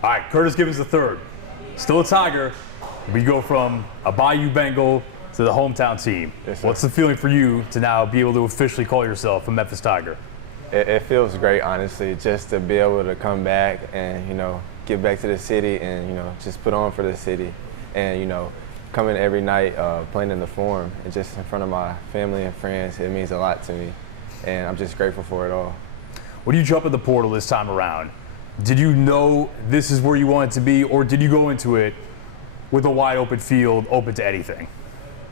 All right, Curtis Gibbons III, still a Tiger, but you go from a Bayou Bengal to the hometown team. Yes, sir. What's the feeling for you to now be able to officially call yourself a Memphis Tiger? It feels great, honestly, just to be able to come back and, get back to the city and, just put on for the city. And, coming every night, playing in the Forum and just in front of my family and friends, it means a lot to me. And I'm just grateful for it all. When you jump in the portal this time around, did you know this is where you wanted to be, or did you go into it with a wide open field, open to anything?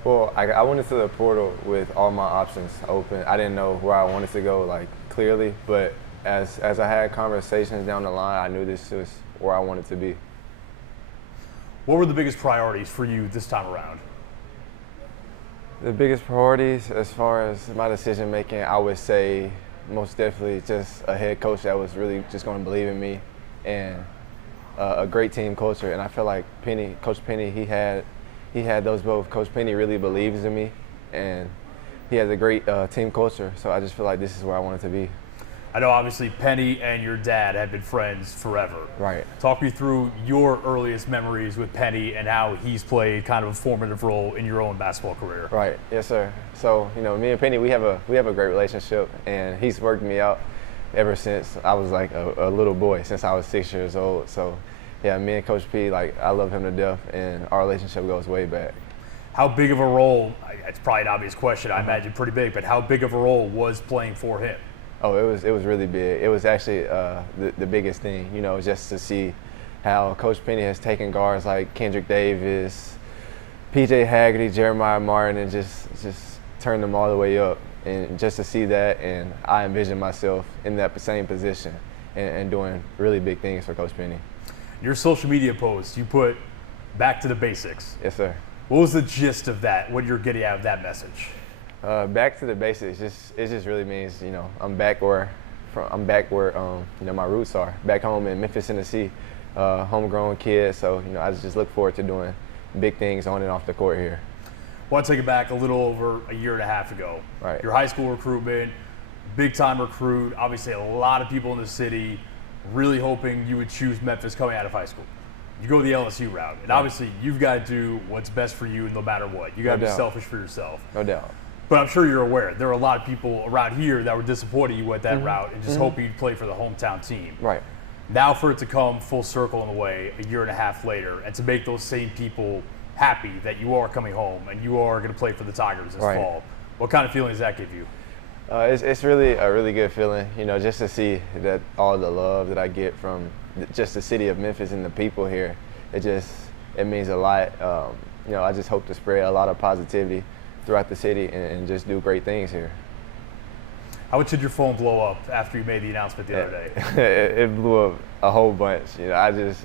Well, I went into the portal with all my options open. I didn't know where I wanted to go, clearly, but as I had conversations down the line, I knew this was where I wanted to be. What were the biggest priorities for you this time around? The biggest priorities as far as my decision making, I would say most definitely just a head coach that was really just going to believe in me, and a great team culture. And I feel like Coach Penny, he had those both. Coach Penny really believes in me, and he has a great team culture. So I just feel like this is where I wanted to be. I know obviously Penny and your dad have been friends forever. Right. Talk me through your earliest memories with Penny and how he's played kind of a formative role in your own basketball career. Right. Yes, sir. So me and Penny, we have a great relationship, and he's worked me out ever since I was like a little boy, since I was 6 years old. So yeah, me and Coach P, I love him to death, and our relationship goes way back. How big of a role? It's probably an obvious question. I imagine pretty big, but how big of a role was playing for him? Oh, it was really big. It was actually the biggest thing, just to see how Coach Penny has taken guards like Kendrick Davis, PJ Haggerty, Jeremiah Martin, and just turned them all the way up. And just to see that, and I envision myself in that same position and doing really big things for Coach Penny. Your social media posts, you put back to the basics. Yes, sir. What was the gist of that? What you're getting out of that message? Back to the basics. It just really means I'm back where my roots are. Back home in Memphis, Tennessee, homegrown kid. So I just look forward to doing big things on and off the court here. I want to take it back a little over a year and a half ago. Right. Your high school recruitment, big time recruit. Obviously, a lot of people in the city really hoping you would choose Memphis coming out of high school. You go the LSU route, and obviously you've got to do what's best for you no matter what. You got to be selfish for yourself. No doubt. But I'm sure you're aware there are a lot of people around here that were disappointed you went that route and just hoping you'd play for the hometown team. Right. Now for it to come full circle in a way a year and a half later, and to make those same people happy that you are coming home and you are going to play for the Tigers this fall, what kind of feeling does that give you? It's really a really good feeling, just to see that all the love that I get from just the city of Memphis and the people here. It means a lot. I just hope to spread a lot of positivity throughout the city and just do great things here. How much did your phone blow up after you made the announcement the other day? It blew up a whole bunch.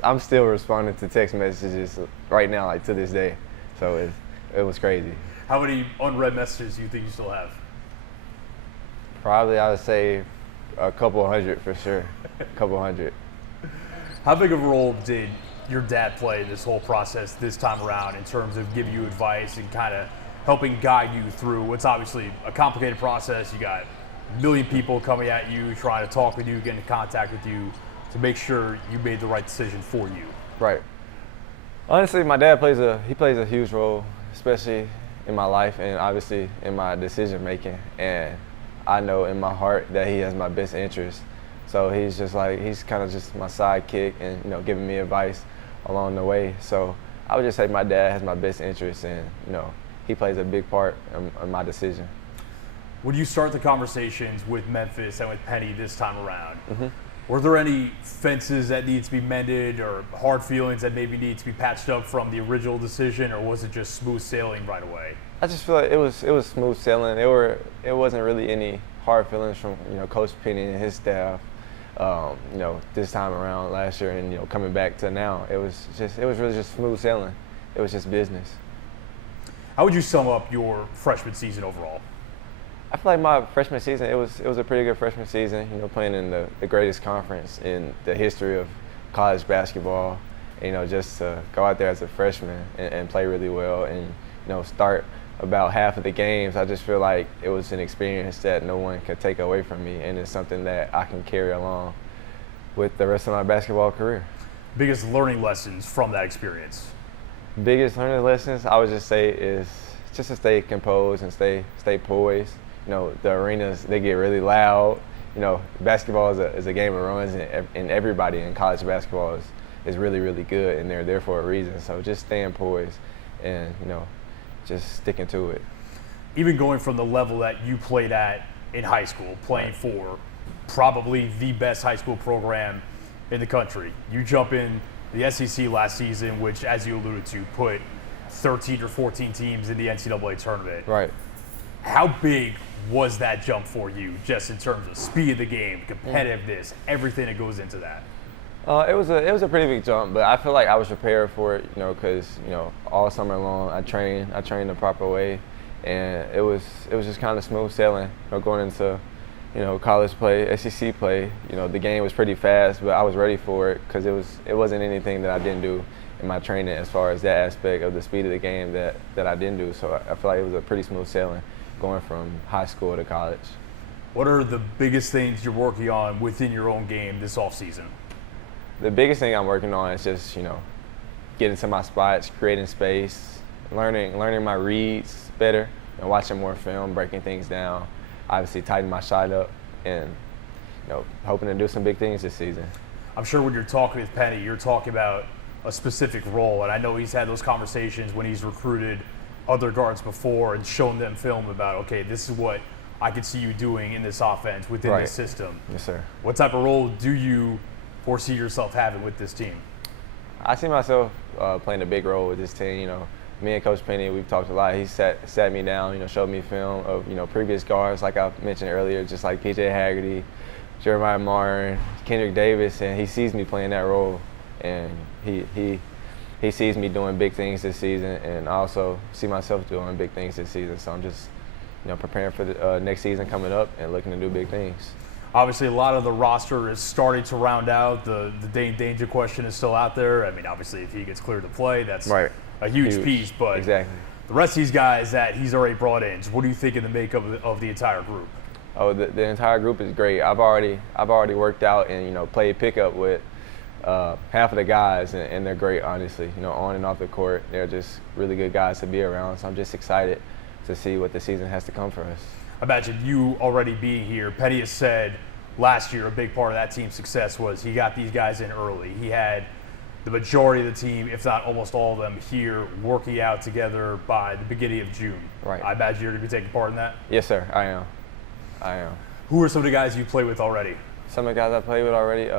I'm still responding to text messages right now, to this day. So it was crazy. How many unread messages do you think you still have? Probably, I would say a couple hundred for sure. A couple hundred. How big of a role did your dad play in this whole process this time around in terms of giving you advice and kind of helping guide you through what's obviously a complicated process? You got a million people coming at you, trying to talk with you, get in contact with you to make sure you made the right decision for you. Right. Honestly, my dad plays a huge role, especially in my life and obviously in my decision making. And I know in my heart that he has my best interest. So he's kind of just my sidekick and giving me advice along the way. So I would just say my dad has my best interest, and he plays a big part in my decision. When you start the conversations with Memphis and with Penny this time around, were there any fences that need to be mended or hard feelings that maybe need to be patched up from the original decision, or was it just smooth sailing right away? I just feel like it was smooth sailing. It wasn't really any hard feelings from Coach Penny and his staff. This time around last year and coming back to now, it was really just smooth sailing. It was just business. How would you sum up your freshman season overall? I feel like my freshman season, it was a pretty good freshman season. Playing in the greatest conference in the history of college basketball. Just to go out there as a freshman and play really well and start about half of the games. I just feel like it was an experience that no one could take away from me, and it's something that I can carry along with the rest of my basketball career. biggest learning lessons from that experience? Biggest learning lessons I would just say is just to stay composed and stay poised. You know, the arenas, they get really loud. You know, basketball is a game of runs, and everybody in college basketball is really, really good, and they're there for a reason. So just staying poised and, you know, just sticking to it. Even going from the level that you played at in high school, playing for probably the best high school program in the country, you jump in the SEC last season, which, as you alluded to, put 13 or 14 teams in the NCAA tournament. Right. How big was that jump for you, just in terms of speed of the game, competitiveness, everything that goes into that? It was a pretty big jump, but I feel like I was prepared for it, you know, because, you know, all summer long I trained the proper way, and it was just kind of smooth sailing, you know, going into, you know, college play, SEC play. You know, the game was pretty fast, but I was ready for it because it wasn't anything that I didn't do in my training as far as that aspect of the speed of the game that I didn't do. So I feel like it was a pretty smooth sailing going from high school to college. What are the biggest things you're working on within your own game this offseason? The biggest thing I'm working on is just, you know, getting to my spots, creating space, learning my reads better, and watching more film, breaking things down. Obviously, tighten my shot up, and, you know, hoping to do some big things this season. I'm sure when you're talking with Penny, you're talking about a specific role, and I know he's had those conversations when he's recruited other guards before and shown them film about, okay, this is what I could see you doing in this offense within this system. Yes, sir. What type of role do you foresee yourself having with this team? I see myself playing a big role with this team. You know, me and Coach Penny, we've talked a lot. He sat me down, you know, showed me film of, you know, previous guards, like I mentioned earlier, just like P.J. Haggerty, Jeremiah Martin, Kendrick Davis, and he sees me playing that role, and he sees me doing big things this season, and I also see myself doing big things this season. So I'm just, you know, preparing for the next season coming up and looking to do big things. Obviously, a lot of the roster is starting to round out. The Dane Danger question is still out there. I mean, obviously, if he gets cleared to play, that's a huge piece. But exactly. The rest of these guys that he's already brought in, what do you think of the makeup of the entire group? Oh, the entire group is great. I've already worked out and, you know, played pickup with half of the guys, and they're great, honestly. You know, on and off the court, they're just really good guys to be around. So I'm just excited to see what the season has to come for us. Imagine you already being here. Petty has said last year a big part of that team's success was he got these guys in early. He had the majority of the team, if not almost all of them, here working out together by the beginning of June. Right. I imagine you're going to be taking part in that? Yes, sir. I am. Who are some of the guys you play with already? Some of the guys I played with already,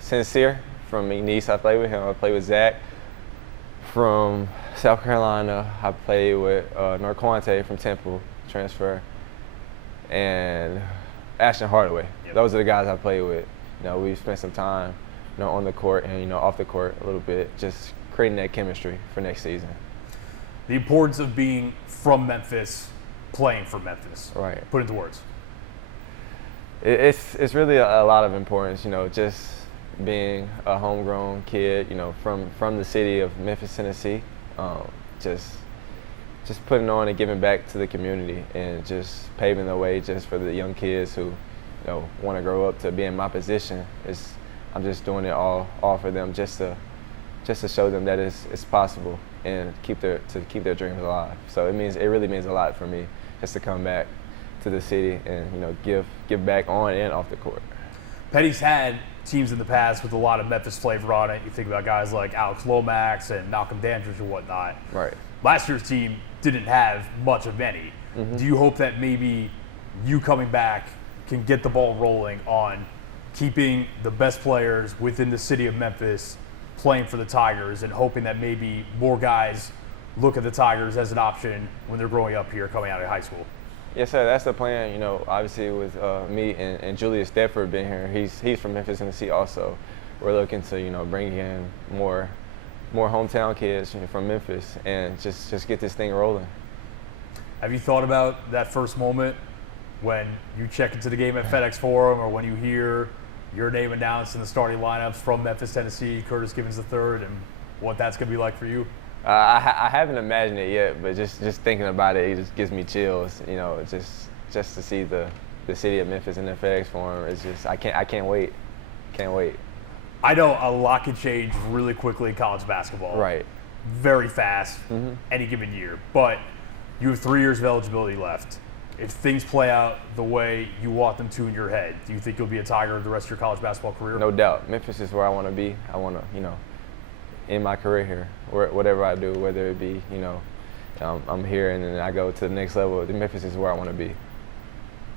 Sincere from McNeese, I played with him. I played with Zach from South Carolina. I played with Norquante from Temple, transfer, and Ashton Hardaway. Yep. Those are the guys I played with. You know, we spent some time, you know, on the court and, you know, off the court a little bit, just creating that chemistry for next season. The importance of being from Memphis, playing for Memphis. Right. Put into words. It's really a lot of importance, you know, just being a homegrown kid, you know, from the city of Memphis, Tennessee, just putting on and giving back to the community and just paving the way just for the young kids who, you know, want to grow up to be in my position. I'm just doing it all for them, just to show them that it's possible and keep their dreams alive. So it really means a lot for me just to come back to the city and, you know, give back on and off the court. Petty's had teams in the past with a lot of Memphis flavor on it. You think about guys like Alex Lomax and Malcolm Dandridge and whatnot. Right. Last year's team didn't have much of any. Mm-hmm. Do you hope that maybe you coming back can get the ball rolling on keeping the best players within the city of Memphis playing for the Tigers and hoping that maybe more guys look at the Tigers as an option when they're growing up here coming out of high school? Yes, sir. That's the plan. You know, obviously with me and Julius Stepford being here, he's from Memphis, Tennessee also. We're looking to, you know, bring in more hometown kids, you know, from Memphis and just get this thing rolling. Have you thought about that first moment when you check into the game at FedEx Forum or when you hear your name announced in the starting lineups from Memphis, Tennessee, Curtis Givens III, and what that's going to be like for you? I haven't imagined it yet, but just thinking about it just gives me chills. You know, just to see the city of Memphis in the FedEx Forum, it's just I can't wait. Can't wait. I know a lot can change really quickly in college basketball. Right. Very fast, any given year. But you have 3 years of eligibility left. If things play out the way you want them to in your head, do you think you'll be a Tiger the rest of your college basketball career? No doubt. Memphis is where I want to be. I want to, end my career here. Whatever I do, whether it be, I'm here and then I go to the next level. Memphis is where I want to be.